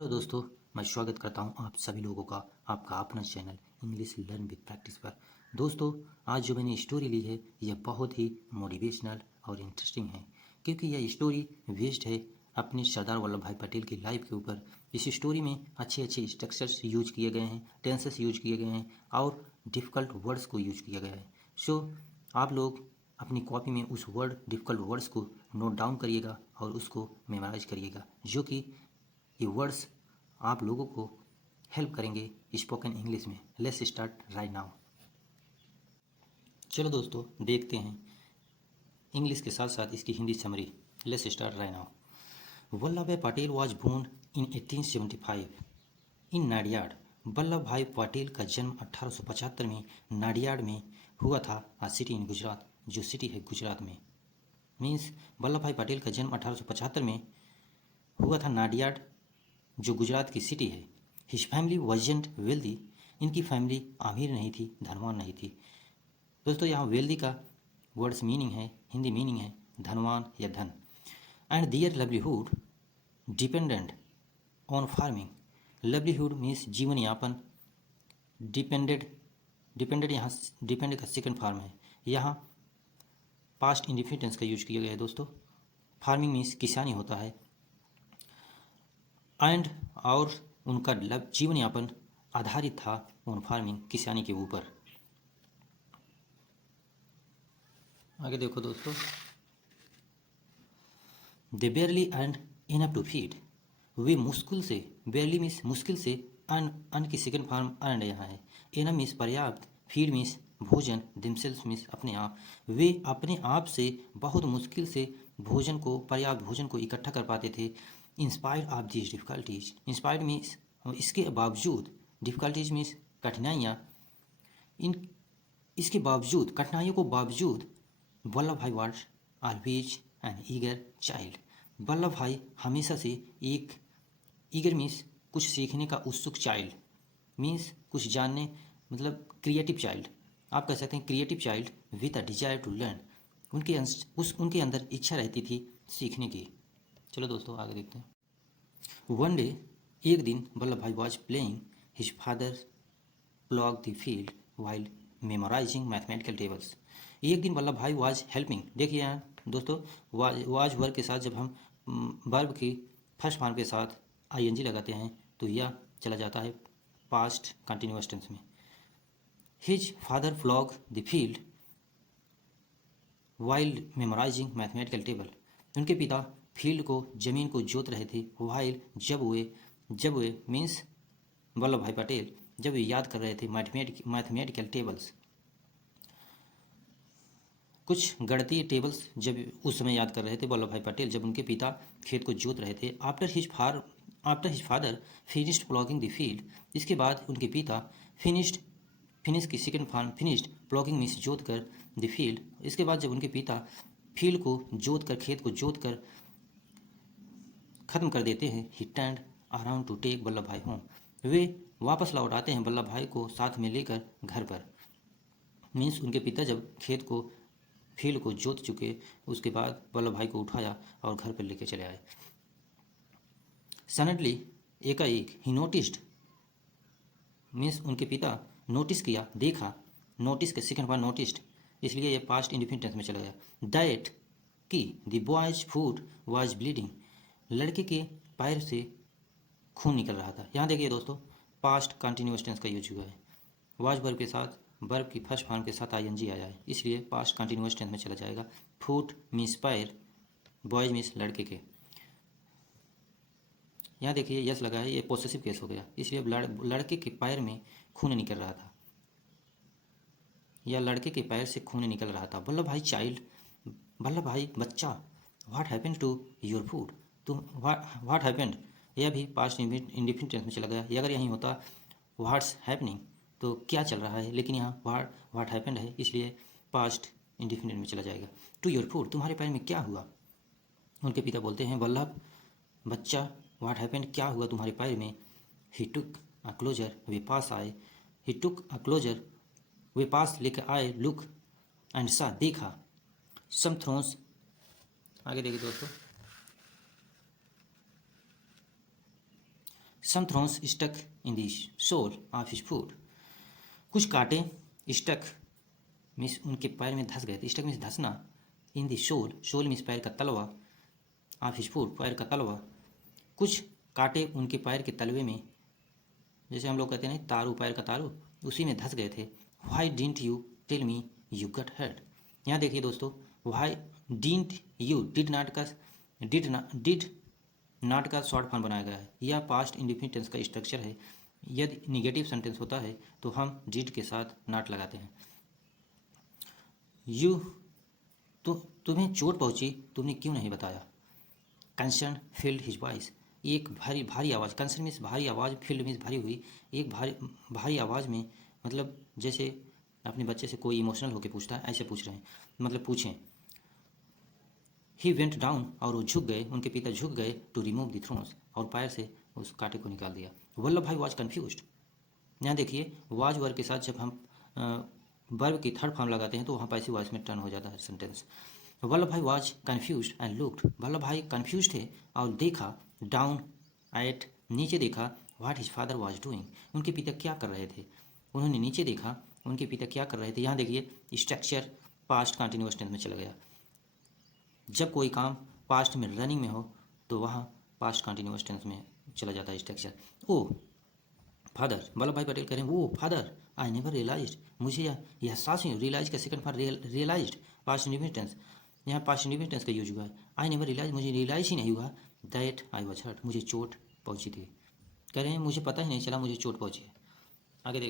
Hello दोस्तों, मैं स्वागत करता हूं आप सभी लोगों का आपका अपना channel English learn with practice पर। दोस्तों, आज जो मैंने स्टोरी ली है यह बहुत ही मोटिवेशनल और इंटरेस्टिंग है, क्योंकि यह स्टोरी बेस्ड है अपने सरदार वल्लभ भाई पटेल की लाइफ के ऊपर। इस स्टोरी में अच्छे अच्छे स्ट्रक्चर्स यूज किए गए हैं, टेंसेस यूज किए गए हैं और डिफ़िकल्ट वर्ड्स को यूज किया गया है। सो आप लोग अपनी कॉपी में उस डिफ़िकल्ट वर्ड्स को नोट डाउन करिएगा और उसको मेमोराइज करिएगा, जो कि ये वर्ड्स आप लोगों को हेल्प करेंगे स्पोकन इंग्लिश में। Let's start right now. चलो दोस्तों, देखते हैं इंग्लिश के साथ साथ इसकी Hindi summary. Let's start right now. Vallabh भाई पटेल वाज बोर्न इन 1875 इन नाडियाड। वल्लभ भाई पटेल का जन्म 1875 में नाडियाड में हुआ था। आ सिटी इन गुजरात, जो सिटी है गुजरात में। मीन्स वल्लभ भाई पटेल का जन्म 1875 में हुआ था नाडियाड, जो गुजरात की सिटी है। His family wasn't wealthy. इनकी फैमिली अमीर नहीं थी, धनवान नहीं थी। दोस्तों, यहाँ वेल्दी का वर्ड्स मीनिंग है, हिंदी मीनिंग है धनवान या धन। And their livelihood dependent on farming. Livelihood means जीवन यापन। डिपेंडेड यहाँ डिपेंड का सेकंड फॉर्म है। यहाँ पास्ट इंडिफिनिट का यूज किया गया है दोस्तों। फार्मिंग मीन्स किसानी होता है। एंड और उनका जीवन यापन आधारित था ऑन फार्मिंग, किसानी के ऊपर। आगे देखो दोस्तों। They barely and enough to feed. वे मुश्किल से, बेयरली मीन्स मुश्किल से, अन की सेकंड फॉर्म एंड यहाँ है। इनफ मीन्स पर्याप्त, फीड मीन्स भोजन, दिमसेल्स मीन्स अपने आप। वे अपने आप से बहुत मुश्किल से भोजन को, पर्याप्त भोजन को इकट्ठा कर पाते थे। Inspired of this difficulties. Inspired means इसके बावजूद, डिफ़िकल्टीज मीन्स कठिनाइयाँ। इन इसके बावजूद, कठिनाइयों को बावजूद, Vallabh Bhai was always an eager child. Vallabh भाई हमेशा से एक, ईगर मीन्स कुछ सीखने का उत्सुक, चाइल्ड मीन्स कुछ जानने, मतलब क्रिएटिव चाइल्ड। आप कह सकते हैं creative child with a desire to learn. उनके अंदर इच्छा रहती थी सीखने की। चलो दोस्तों, आगे देखते हैं। वन डे, एक दिन, Vallabh Bhai was playing his father plough the field while memorising mathematical tables. एक दिन वल्लभ भाई वाज हेल्पिंग। देखिए यहाँ दोस्तों, वाज वर्ब के साथ जब हम वर्ब की फर्स्ट फॉर्म के साथ आईएनजी लगाते हैं तो यह चला जाता है पास्ट कंटिन्यूअस टेंस में। His father flog the field while memorising mathematical table. उनके पिता फील्ड को, जमीन को जोत रहे थे। वाइल जब वे मीन्स वल्लभ भाई पटेल जब वे याद कर रहे थे मैथमेटिकल टेबल्स, कुछ गणितीय टेबल्स जब उस समय याद कर रहे थे वल्लभ भाई पटेल, जब उनके पिता खेत को जोत रहे थे। After his father finished plogging the field. इसके बाद उनके पिता फिनिश की second form, finished plogging means जोत कर, द फील्ड। इसके बाद जब उनके पिता फील्ड को जोत कर, खेत को जोत कर ख़त्म कर देते हैं, he turned around to take Vallabh Bhai home. वे वापस लौट आते हैं वल्लभ भाई को साथ में लेकर घर पर। मीन्स उनके पिता जब खेत को, फील्ड को जोत चुके, उसके बाद वल्लभ भाई को उठाया और घर पर लेके चले आए। सडनली, एकाएक, ही नोटिस्ड मीन्स उनके पिता नोटिस किया, देखा। नोटिस के सेकंड बार नोटिस्ड, इसलिए ये पास्ट इंडिफिनिट टेंस में चला गया। दैट कि the boys foot was bleeding. लड़के के पैर से खून निकल रहा था। यहाँ देखिए दोस्तों, पास्ट कंटिन्यूअस टेंस का यूज हुआ है। वाज वर्ब के साथ, वर्ब की फर्स्ट फॉर्म के साथ आईएनजी आया है, इसलिए पास्ट कंटिन्यूअस टेंस में चला जाएगा। फूट मीन्स पैर, बॉयज मीन्स लड़के के। यहाँ देखिए यस लगा है, ये पोसेसिव केस हो गया, इसलिए लड़के के पैर में खून निकल रहा था, या लड़के के पैर से खून निकल रहा था। वल्लभ भाई चाइल्ड, वल्लभ भाई बच्चा। What happened to your food. तुम, व्हाट हैपेंड, यह भी पास्ट इंडिफिनिट टेंस में चला गया। अगर यहीं होता व्हाट्स हैपनिंग तो क्या चल रहा है, लेकिन यहाँ व्हाट हैपेंड है, इसलिए पास्ट इंडिफिनिट में चला जाएगा। टू योर फूड, तुम्हारे पैर में क्या हुआ। उनके पिता बोलते हैं, वल्लभ बच्चा, व्हाट हैपेंड, क्या हुआ तुम्हारे पैर में। ही टुक अ क्लोजर, वे पास आए। ही टुक अ क्लोजर, वे पास लेकर आए। लुक एंड सा, देखा। सम थ्रोन्स, आगे देखिए दोस्तों। Some thorns stuck in the sole of his foot. कुछ कांटे स्टक मीन्स उनके पैर में धंस गए थे। स्टक मीन्स धंसना, in the sole, sole means पैर का तलवा, ऑफ हिज फूट पैर का तलवा। कुछ कांटे उनके पैर के तलवे में, जैसे हम लोग कहते हैं तारू, पैर का तारू, उसी में धंस गए थे। Why didn't you tell me you got hurt. यहाँ देखिए दोस्तों, why didn't you, did not का शॉर्ट फॉर्म बनाया गया है। यह पास्ट इंडेफिनिट टेंस का स्ट्रक्चर है। यदि निगेटिव सेंटेंस होता है तो हम डिड के साथ नॉट लगाते हैं। यू, तुम्हें चोट पहुंची, तुमने क्यों नहीं बताया। कंसर्न फील्ड हिज वॉइस, एक भारी भारी आवाज़, कंसर्न मीन्स भारी आवाज़, फील्ड मीन्स भरी हुई, एक भारी आवाज़ में, मतलब जैसे अपने बच्चे से कोई इमोशनल होकर पूछता है, ऐसे पूछ रहे हैं, मतलब पूछें। ही वेंट डाउन, और वो झुक गए, उनके पिता झुक गए, टू रिमूव द थ्रोन्स, और पैर से उस कांटे को निकाल दिया। वल्लभ भाई वॉज कन्फ्यूज्ड। यहाँ देखिए, वाज वर्ब के साथ जब हम वर्ब की थर्ड फॉर्म लगाते हैं तो वहाँ पैसिव वॉइस में टर्न हो जाता है सेंटेंस। वल्लभ भाई was confused and looked, Vallabh भाई कन्फ्यूज थे और देखा, डाउन एट, नीचे देखा, what his father was doing, उनके पिता क्या कर रहे थे। उन्होंने नीचे देखा, उनके पिता क्या कर रहे थे। यहाँ देखिए स्ट्रक्चर पास्ट कंटिन्यूअस टेंस में चला गया। जब कोई काम पास्ट में रनिंग में हो तो वहाँ पास्ट कंटिन्यूअस टेंस में चला जाता है स्ट्रक्चर। ओ फादर, वल्लभ भाई पटेल कह रहे हैं, वो फादर, आई नेवर रियलाइज्ड, मुझे यह एहसास नहीं, रियलाइज का second for realised, past indefinite tense, यहाँ पास्ट इंडिफिनिट टेंस का यूज हुआ है। आई नेवर रियलाइज, मुझे रियलाइज ही नहीं हुआ, दैट आई वॉज हर्ट, मुझे चोट पहुंची थी। कह रहे हैं मुझे पता ही नहीं चला मुझे चोट पहुंची है। आगे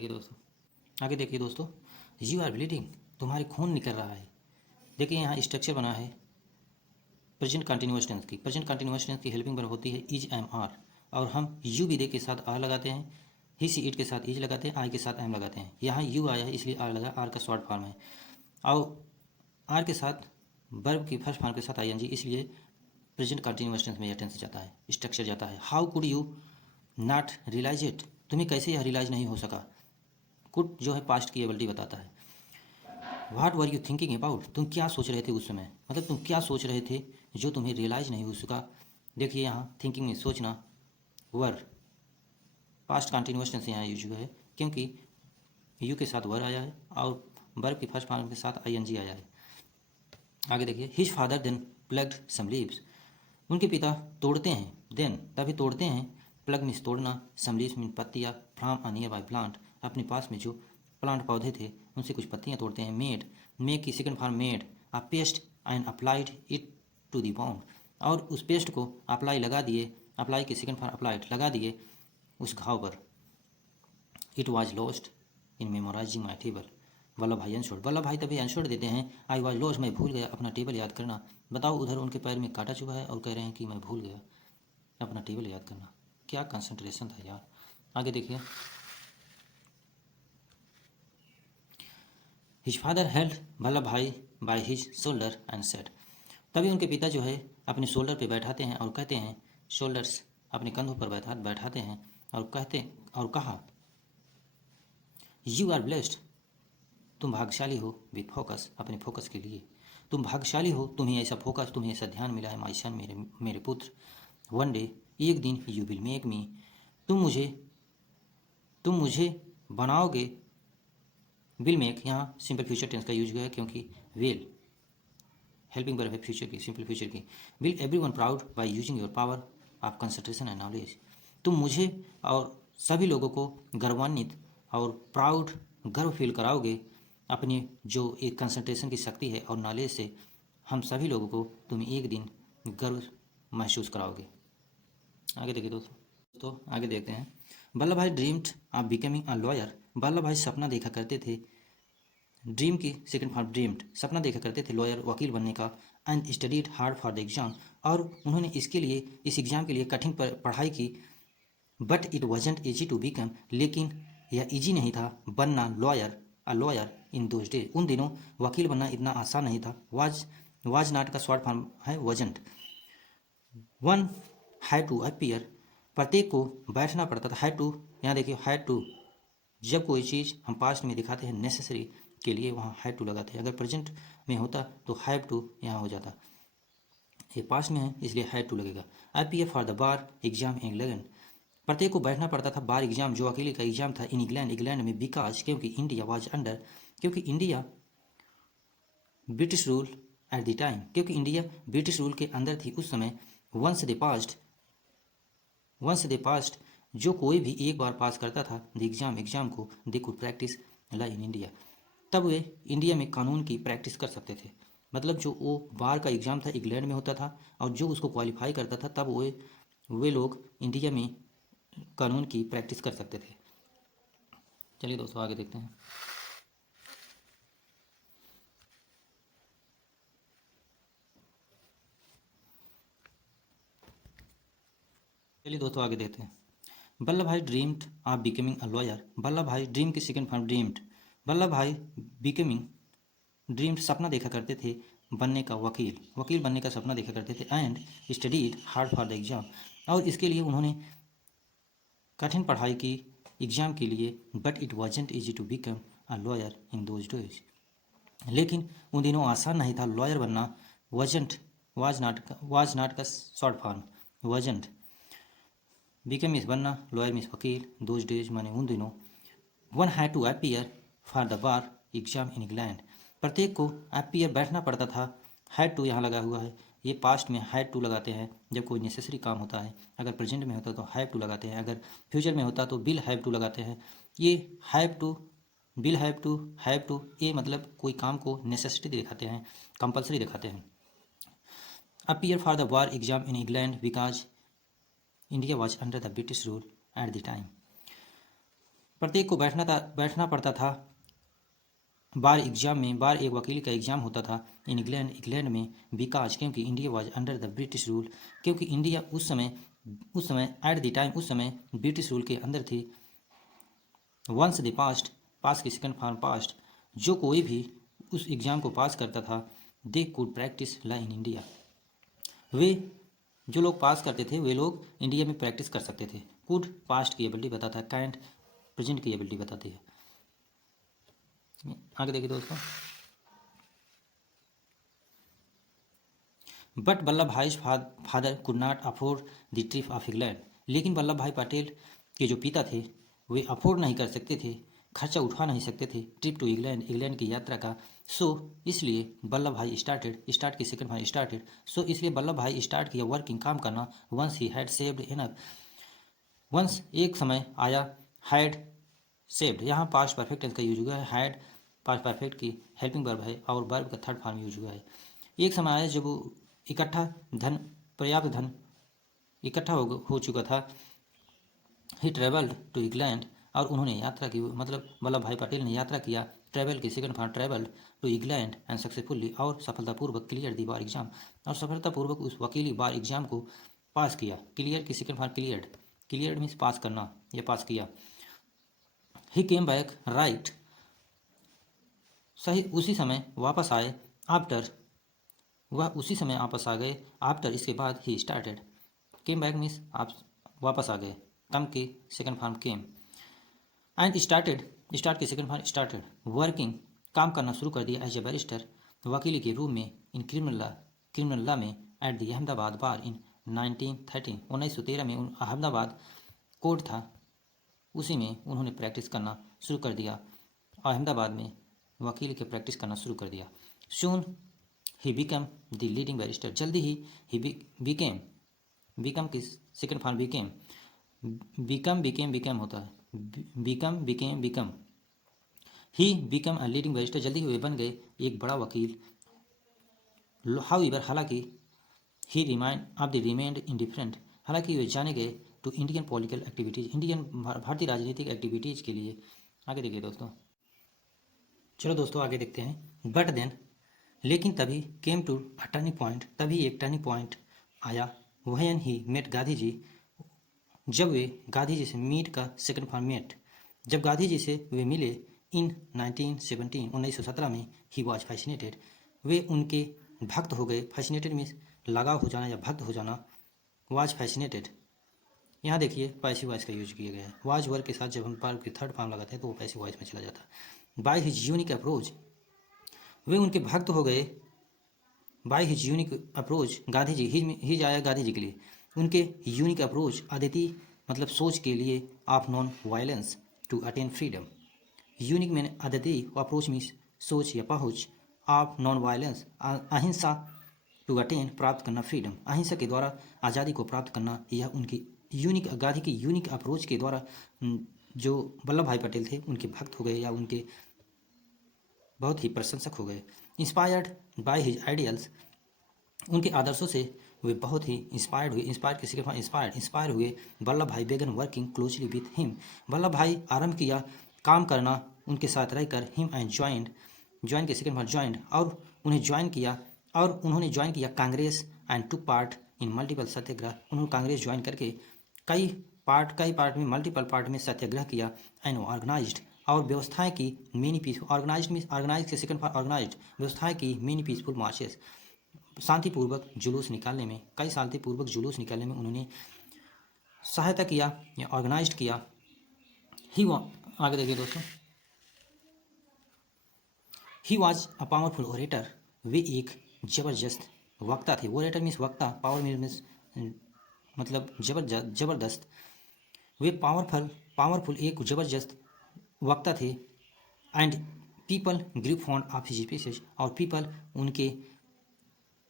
देखिए दोस्तों, यू आर ब्लीडिंग, तुम्हारे खून निकल रहा है। देखिए यहाँ स्ट्रक्चर बना है प्रेजेंट कंटिन्यूअस टेंस की। प्रेजेंट कंटिन्यूअस टेंस की हेल्पिंग वर्ब होती है इज, एम, आर, और हम यू भी दे के साथ आर लगाते हैं, ही सी इट के साथ इज लगाते हैं, आई के साथ एम लगाते हैं। यहाँ यू आया है इसलिए आर लगा, आर का शॉर्ट फॉर्म है, और आर के साथ वर्ब की फर्स्ट फॉर्म के साथ आई एन जी, इसलिए प्रेजेंट कंटिन्यूअस टेंस में यह टेंस जाता है, स्ट्रक्चर जाता है। How could you not realise it, तुम्हें कैसे यह रियलाइज नहीं हो सका। कुड जो है पास्ट की एबिलिटी बताता है। What were you thinking about, तुम क्या सोच रहे थे उस समय, मतलब तुम क्या सोच रहे थे जो तुम्हें रियलाइज नहीं हो सका। देखिए यहाँ थिंकिंग में सोचना, वर पास्ट कंटिन्यूअस टेंस यहाँ यूज हुआ है क्योंकि यू के साथ वर आया है और वर्ब की फर्स्ट फॉर्म के साथ आई एन जी आया है। आगे देखिए, his father then plucked some leaves, उनके पिता तोड़ते हैं, देन तभी तोड़ते हैं, प्लग मीन्स तोड़ना, सम लीव्स मीन पत्तियाँ, from a near by plant, अपने पास में जो प्लांट पौधे थे उनसे कुछ पत्तियाँ तोड़ते हैं। मेड, मेक की second form made, a paste and applied it to the bound, और उस पेस्ट को अप्लाई लगा दिए, अप्लाई की सेकंड फॉर्म अप्लाइड लगा दिए उस घाव पर। It was lost in memorising my table, Vallabh Bhai answered, Vallabh भाई तभी आंसर देते हैं, आई वॉज लॉस्ट, मैं भूल गया अपना टेबल याद करना। बताओ, उधर उनके पैर में कांटा चुभा है और कह रहे हैं कि मैं भूल गया अपना टेबल याद करना। क्या कंसंट्रेशन था यार। आगे देखिए, हिज फादर हेल्ड वल्लभ भाई by his shoulder and said, तभी उनके पिता जो है अपने शोल्डर पे बैठाते हैं और कहते हैं, शोल्डर्स अपने कंधों पर बैठाते हैं और कहा, यू आर ब्लेस्ड, तुम भाग्यशाली हो, विथ फोकस, अपने फोकस के लिए, तुम भाग्यशाली हो, तुम्हें ऐसा फोकस, तुम्हें ऐसा ध्यान मिला है, माय सन, मेरे पुत्र, वन डे, एक दिन, यू विल मेक मी, तुम मुझे बनाओगे, विल मेक, यहाँ सिंपल फ्यूचर टेंस का यूज हुआ है क्योंकि विल हेल्पिंग वर्ब है फ्यूचर की, सिंपल फ्यूचर की। Will everyone proud by using your power of concentration and knowledge, तुम मुझे और सभी लोगों को गर्वान्वित और प्राउड, गर्व फील कराओगे अपनी जो एक कंसंट्रेशन की शक्ति है और नॉलेज से, हम सभी लोगों को तुम एक दिन गर्व महसूस कराओगे। आगे देखिए दोस्तों, आगे देखते हैं। वल्लभ भाई dreamed of becoming a lawyer, Vallabh भाई सपना देखा करते थे, ड्रीम की सेकंड फॉर्म ड्रीम्ड, सपना देखा करते थे लॉयर, वकील बनने का, and studied hard for the exam, और उन्होंने इसके लिए, इस एग्ज़ाम के लिए कठिन पढ़ाई की। But it wasn't easy to become, लेकिन यह ईजी नहीं था बनना लॉयर इन दोज डे, उन दिनों वकील बनना इतना आसान नहीं था। वाज नॉट का शॉर्ट फॉर्म है wasn't. One had to appear, प्रत्येक को बैठना पड़ता था, हैड टू, यहाँ देखिए हैड टू, जब कोई चीज़ हम पास्ट में दिखाते हैं नेसेसरी के लिए वहाँ हैड टू लगाते हैं, अगर प्रेजेंट में होता तो हैव टू यहाँ हो जाता, ये पास्ट में है इसलिए हैड टू लगेगा। Appear for the bar exam इन लगन, प्रत्येक को बैठना पड़ता था बार एग्जाम, जो वकीली का एग्जाम था, इन इंग्लैंड, इंग्लैंड में, बिकॉज क्योंकि इंडिया वाज अंडर, क्योंकि India British rule at the time, क्योंकि इंडिया ब्रिटिश रूल के अंदर थी उस समय। वंस दे पास्ट, जो कोई भी एक बार पास करता था द एग्जाम, एग्जाम को, they could practice law in India, तब वे इंडिया में कानून की प्रैक्टिस कर सकते थे। मतलब जो वो बार का एग्जाम था इंग्लैंड में होता था, और जो उसको क्वालिफाई करता था तब वे लोग इंडिया में कानून की प्रैक्टिस कर सकते थे। चलिए दोस्तों आगे देखते हैं। चलिए दोस्तों आगे देखते हैं। वल्लभ भाई dreamed of becoming a lawyer. Vallabh भाई, ड्रीम की सेकंड फॉर्म ड्रीम्ड। वल्लभ भाई बिकमिंग, ड्रीम्ड सपना देखा करते थे बनने का, वकील, वकील बनने का सपना देखा करते थे। And studied hard for the exam, और इसके लिए उन्होंने कठिन पढ़ाई की एग्जाम के लिए। But it wasn't easy to become a lawyer in those days, लेकिन उन दिनों आसान नहीं था लॉयर बनना। वजेंट, वाज नॉट का short form, wasn't, become means बनना, लॉयर मीन्स वकील, दोज डेज माने उन दिनों। One had to appear for the bar exam in England, प्रत्येक को अपीयर बैठना पड़ता था। हैड टू यहाँ लगा हुआ है, ये पास्ट में हैड टू लगाते हैं जब कोई नेसेसरी काम होता है। अगर प्रेजेंट में होता तो हैव टू लगाते हैं, अगर फ्यूचर में होता तो विल हैव टू लगाते हैं। ये have to, will have to, ये मतलब कोई काम को नेसेसिटी दिखाते हैं, कंपलसरी दिखाते हैं। Appear for the bar exam in England because India was under the British rule at the time, प्रत्येक को बैठना पड़ता था बार एग्जाम में। बार एक वकील का एग्जाम होता था इन इंग्लैंड, इंग्लैंड में, बिकॉज क्योंकि India was under the British rule, क्योंकि इंडिया उस समय एट द टाइम, उस समय ब्रिटिश रूल के अंदर थी। वंस द पास्ट, पास की सेकंड फॉर्म पास्ट, जो कोई भी उस एग्जाम को पास करता था, they could practice law in India, वे जो लोग पास करते थे वे लोग इंडिया में प्रैक्टिस कर सकते थे। कुड पास्ट की एबिलिटी बताता है, कैंट प्रेजेंट की एबिलिटी बताती है। आगे देखिए दोस्तों। बट वल्लभ भाई father could not afford the trip of England, लेकिन वल्लभ भाई पटेल के जो पिता थे वे अफोर्ड नहीं कर सकते थे, खर्चा उठा नहीं सकते थे ट्रिप टू इंग्लैंड, इंग्लैंड की यात्रा का। सो इसलिए वल्लभ भाई स्टार्ट की सेकंड भाई स्टार्टेड, सो इसलिए वल्लभ भाई स्टार्ट किया वर्किंग, काम करना। Once he had saved enough, once एक समय आया, हैड सेव्ड, यहाँ पास्ट परफेक्ट टेंस का यूज हुआ है। हैड पास्ट परफेक्ट की हेल्पिंग वर्ब है और वर्ब का थर्ड फॉर्म यूज हुआ है। एक समय आया जब वो इकट्ठा धन, पर्याप्त धन इकट्ठा हो चुका था। ही ट्रेवल्ड टू इंग्लैंड, और उन्होंने यात्रा की, मतलब वल्लभ भाई पटेल ने यात्रा किया। ट्रेवल की second form travelled to England and successfully, और सफलतापूर्वक क्लियर दी बार एग्जाम, और सफलतापूर्वक उस वकीली बार एग्जाम को पास किया। क्लियर की second form cleared, cleared means pass करना या पास किया। ही केम बैक राइट, सही उसी समय वापस आए। आफ्टर, वह उसी समय वापस आ गए। आफ्टर इसके बाद he started, came back means आप वापस आ गए, कम की second form came. And started, start की सेकंड फॉर्म स्टार्टेड, वर्किंग, काम करना शुरू कर दिया एज ए बैरिस्टर, वकीली के रूप में, इन क्रिमिनल लॉ में, एट द अहमदाबाद बार इन 1913, 1913 में अहमदाबाद कोर्ट था, उसी में उन्होंने प्रैक्टिस करना शुरू कर दिया। अहमदाबाद में वकील के प्रैक्टिस करना शुरू कर दिया। Soon he become the leading barrister, जल्दी ही बिकेम, बिकम की सेकंड फॉर्म बिकेम, बिकम होता है, become, he become a leading barrister, जल्दी ही वे बन गए एक बड़ा वकील। हाउएवर, हालांकि, he remind of the remained indifferent, हालांकि वे जाने गए to Indian political activities, Indian भारतीय राजनीतिक एक्टिविटीज के लिए। आगे देखिए दोस्तों। चलो दोस्तों आगे देखते हैं। बट देन, लेकिन तभी, came to a turning point, तभी एक टर्निंग पॉइंट आया। When he met Gandhi ji, जब वे गांधी जी से, मीट का सेकंड फॉर्म मेट, जब गांधी जी से वे मिले। इन 1917, 1917 में, ही वॉज फैसिनेटेड, वे उनके भक्त हो गए। फैसिनेटेड मीन्स लगाव हो जाना या भक्त हो जाना। वॉज फैसिनेटेड, यहाँ देखिए पैसिव वॉइस का यूज किया गया है। वाज वर्ग के साथ जब हम वर्ब की थर्ड फॉर्म लगाते हैं तो वो पैसिव वॉइस में चला जाता है। बाय हिज यूनिक अप्रोच, वे उनके भक्त हो गए। By his unique approach, Gandhi ji, his आया गांधी जी के लिए, उनके यूनिक अप्रोच, अद्वितीय मतलब सोच के लिए of non violence to attain freedom. Unique man अददी अप्रोच मीन्स सोच या पहुँच ऑफ नॉन वायलेंस अहिंसा टू अटेन प्राप्त करना फ्रीडम। अहिंसा के द्वारा आज़ादी को प्राप्त करना, यह उनकी यूनिक गांधी की यूनिक अप्रोच के द्वारा जो वल्लभ भाई पटेल थे उनके भक्त हो गए या उनके बहुत ही प्रशंसक हो गए। इंस्पायर्ड बाय हिज आइडियल्स, उनके आदर्शों से वे बहुत ही इंस्पायर हुए। Vallabhbhai began working closely with him, Vallabhbhai आरंभ किया काम करना उनके साथ रहकर। हिम एंड ज्वाइन के सेकंड फॉर्म ज्वाइंड, और उन्होंने ज्वाइन किया Congress and took part in multiple satyagraha. उन्होंने कांग्रेस ज्वाइन करके कई पार्ट में मल्टीपल पार्ट में सत्याग्रह किया। एंड ऑर्गेनाइज्ड, और व्यवस्थाएं की मेनी पीसफुल, ऑर्गेनाइज के सेकंड फॉर ऑर्गेनाइज्ड, व्यवस्थाएं की मेनी पीसफुल मार्चेस, शांतिपूर्वक जुलूस निकालने में, कई शांतिपूर्वक जुलूस निकालने में उन्होंने सहायता किया या ऑर्गेनाइज्ड किया। आगे देखिए दोस्तों, he was a powerful orator, वे एक जबरदस्त वक्ता थे। ओरेटर मीन्स वक्ता, पावर मीन्स मतलब जबरदस्त। वे पावरफुल एक जबरदस्त वक्ता थे। And people grew fond of his speeches, और पीपल उनके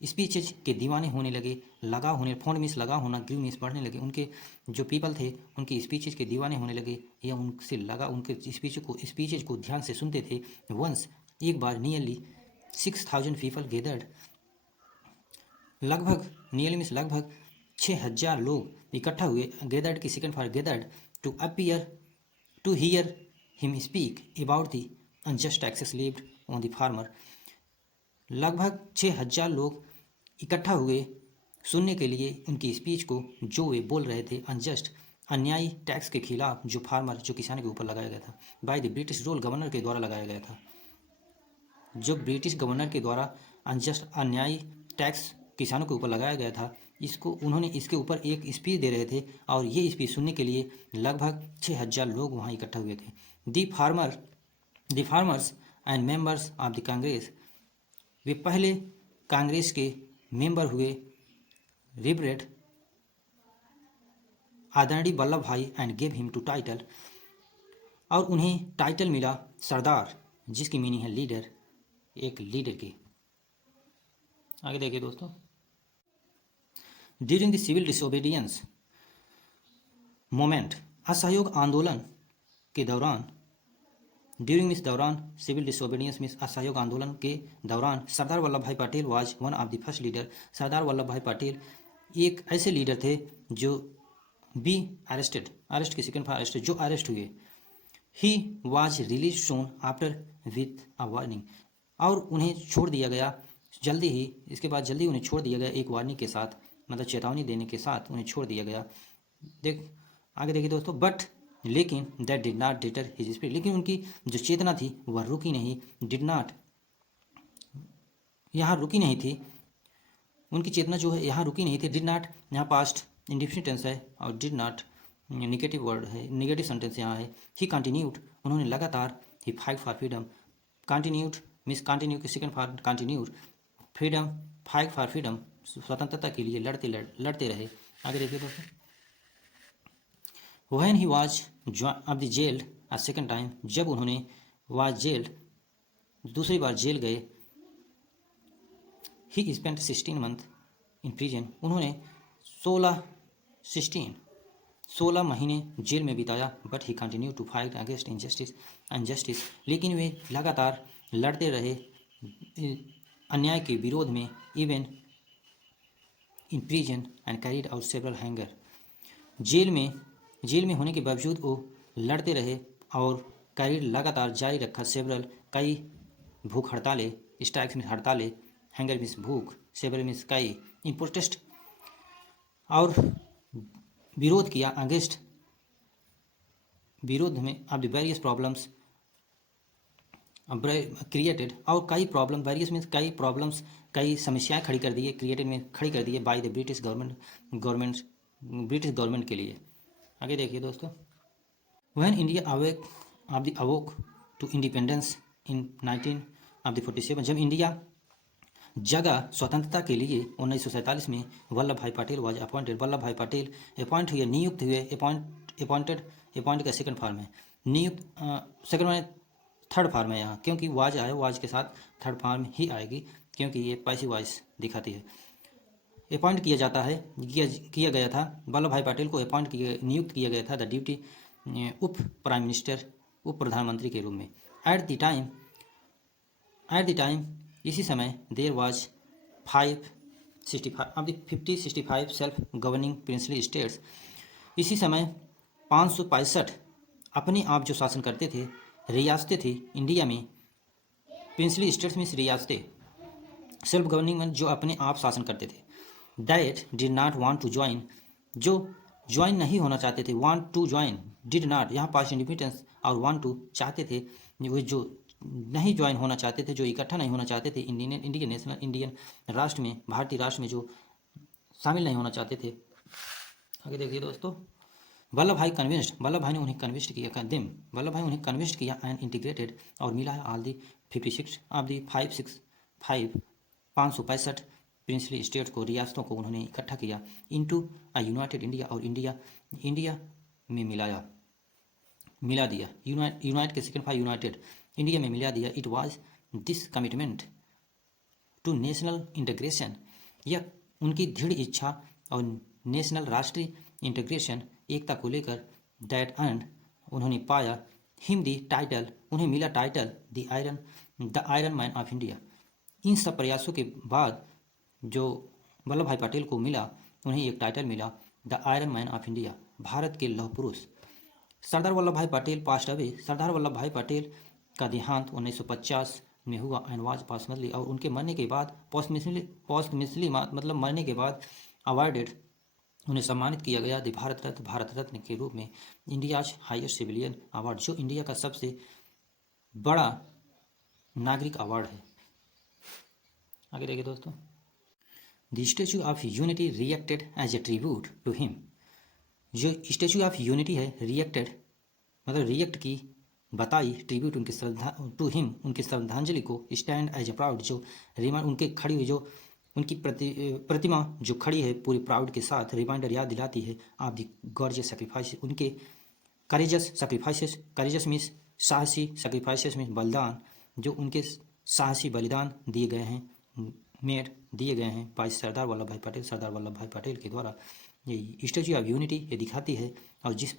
स्पीचेज के दीवाने होने लगे। फॉन्ड मीन्स लगा होना, ग्रू मीन्स बढ़ने लगे। उनके जो पीपल थे उनके स्पीचेज के दीवाने होने लगे या उनके स्पीचेज को ध्यान से सुनते थे। वंस, एक बार, नियरली 6,000 पीपल गेदर्ड, लगभग 6,000 लोग इकट्ठा हुए। गेदर्ड की second form gathered, to hear him speak about the unjust taxes levied on the farmer. लगभग 6,000 लोग इकट्ठा हुए सुनने के लिए उनकी स्पीच को, जो वे बोल रहे थे अनजस्ट अन्यायी टैक्स के खिलाफ जो किसानों के ऊपर लगाया गया था। By the British rule, governor के द्वारा लगाया गया था। जो ब्रिटिश गवर्नर के द्वारा अनजस्ट अन्यायी टैक्स किसानों के ऊपर लगाया गया था, उन्होंने इसके ऊपर एक स्पीच दे रहे थे और ये स्पीच सुनने के लिए लगभग 6,000 लोग वहाँ इकट्ठा हुए थे। The farmers and members of the Congress, वे पहले कांग्रेस के मेंबर हुए। रिब्रेड आदरणीय Vallabhbhai and gave him to title, और उन्हें टाइटल मिला सरदार, जिसकी मीनिंग है लीडर, एक लीडर की। आगे देखिए दोस्तों, during the civil disobedience moment, असहयोग आंदोलन के दौरान, ड्यूरिंग मीन्स दौरान, सिविल डिसोबीडियंस मीन्स असहयोग आंदोलन के दौरान, Sardar Vallabhbhai Patel was one of the first leader. Sardar Vallabhbhai Patel एक ऐसे लीडर थे जो अरेस्ट की सेकंड फॉर अरेस्टेड, जो अरेस्ट हुए। He was release soon after with a warning, और उन्हें छोड़ दिया गया जल्दी ही, इसके बाद जल्दी उन्हें छोड़ दिया गया एक वार्निंग के साथ, मतलब चेतावनी देने के साथ उन्हें छोड़ दिया गया। आगे देखिए दोस्तों, लेकिन that did not deter his spirit, लेकिन उनकी जो चेतना थी वह रुकी नहीं। यहाँ रुकी नहीं थी, उनकी चेतना जो है यहाँ रुकी नहीं थी। डिड नॉट यहाँ पास्ट इंडिफिनिट टेंस है और डिड नॉट निगेटिव वर्ड है, निगेटिव सेंटेंस यहाँ है। ही कंटिन्यूड, उन्होंने लगातार, he fight for freedom, continued means continue के second form continued, freedom, fight for freedom, स्वतंत्रता के लिए लड़ते रहे। आगे देखिए दोस्तों, when he was of the jailed a second time, जब उन्होंने वाज जेल्ड दूसरी बार जेल गए। He spent 16 month in prison, उन्होंने 16 महीने जेल में बिताया। But he continue to fight against injustice, लेकिन वे लगातार लड़ते रहे अन्याय के विरोध में। Even in prison and carried out several hunger, जेल में होने के बावजूद वो लड़ते रहे और कैरिड लगातार जारी रखा सेवरल, कई भूख हड़तालें, स्ट्राइक्स में हड़तालें, हैंगर मीन्स भूख, सेवरल मीन्स कई, इन प्रोटेस्ट, और विरोध किया अगेंस्ट, विरोध में of the various problems created, और कई प्रॉब्लम, वेरियस मीन्स कई प्रॉब्लम्स, कई समस्याएं खड़ी कर दिए, क्रिएटेड में खड़ी कर दिए बाय द ब्रिटिश गवर्नमेंट के लिए। आगे देखिए दोस्तों, when India awoke to independence in 1947, जगह स्वतंत्रता के लिए 1947 में वल्लभ भाई पटेल वाज अपॉइंटेड। वल्लभ भाई पटेल अपॉइंट हुए, नियुक्त हुए। अपॉइंट का सेकंड फॉर्म है, नियुक्त सेकंड में थर्ड फॉर्म है यहाँ, क्योंकि वाज आए, वाज के साथ थर्ड फॉर्म ही आएगी, क्योंकि ये पैसिव वॉइस दिखाती है। अपॉइंट किया जाता है, किया गया था, वल्लभ भाई पटेल को नियुक्त किया गया था द ड्यूटी उप प्राइम मिनिस्टर, उप प्रधानमंत्री के रूप में। एट द टाइम इसी समय there was 565 self governing princely states. इसी समय 565 अपने आप जो शासन करते थे रियासतें थी इंडिया में। प्रिंसली स्टेट्स में रियासतें, सेल्फ गवर्निंग में जो अपने आप शासन करते थे। That did not want to join, जो ज्वाइन नहीं होना चाहते थे। Want to join, did not यहाँ पास्ट इंडिपेंडेंस, और वांट टू चाहते थे, वो जो नहीं ज्वाइन होना चाहते थे, जो इकट्ठा नहीं होना चाहते थे इंडियन राष्ट्र में, भारतीय राष्ट्र में जो शामिल नहीं होना चाहते थे। आगे देखिए दोस्तों, वल्लभ भाई ने उन्हें कन्विंस्ड किया, वल्लभ भाई उन्हें कन्विंस्ड किया एंड इंटीग्रेटेड, और मिला है all the 56 of the 565 princely states को, रियासतों को उन्होंने इकट्ठा किया इनटू अ यूनाइटेड इंडिया, और इंडिया में मिला दिया। यूनाइट के सेकंड फॉर यूनाइटेड, इंडिया में मिला दिया। It was this commitment to national integration, यह उनकी दृढ़ इच्छा और नेशनल राष्ट्रीय इंटीग्रेशन, एकता को लेकर, दैट एंड उन्होंने पाया, हिम दी टाइटल, उन्हें मिला title the iron man of India. इन सब प्रयासों के बाद जो वल्लभ भाई पटेल को मिला, उन्हें एक टाइटल मिला the iron man of India, Bharat के लौह पुरुष। सरदार Vallabhbhai Patel passed away, सरदार वल्लभ भाई पटेल का देहांत 1950 में हुआ एंड वाज पॉस्टमसली, और उनके मरने के बाद पोस्टमसली मतलब मरने के बाद अवार्डेड, उन्हें सम्मानित किया गया द भारत रत्न के रूप में, इंडियाज हाईएस्ट सिविलियन अवार्ड, जो इंडिया का सबसे बड़ा नागरिक अवार्ड है। आगे देखिए दोस्तों, the statue of unity reacted as a tribute to him, जो स्टैचू ऑफ यूनिटी है रिएक्टेड मतलब रिएक्ट की, बताई, ट्रिब्यूट उनकी श्रद्धा टू हिम, उनकी श्रद्धांजलि को, स्टैंड एज ए प्राउड, जो रिमाइंड उनके खड़ी हुई, जो उनकी प्रतिमा जो खड़ी है पूरी प्राउड के साथ, रिमाइंडर याद दिलाती है ऑफ द गॉर्जियस सैक्रिफाइस, उनके करेजस सैक्रिफाइसेस, करेजस मीन्स साहसी, सैक्रिफाइसेस मीन्स बलिदान, जो उनके साहसी बलिदान दिए गए हैं, दिए गए हैं by Sardar Vallabhbhai Patel के द्वारा। ये स्टैचू ऑफ यूनिटी ये दिखाती है, और जिस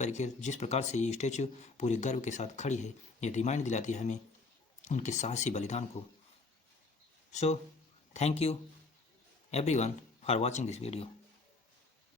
प्रकार से ये स्टैचू पूरे गर्व के साथ खड़ी है, ये रिमाइंड दिलाती है हमें उनके साहसी बलिदान को। So thank you everyone for watching this video.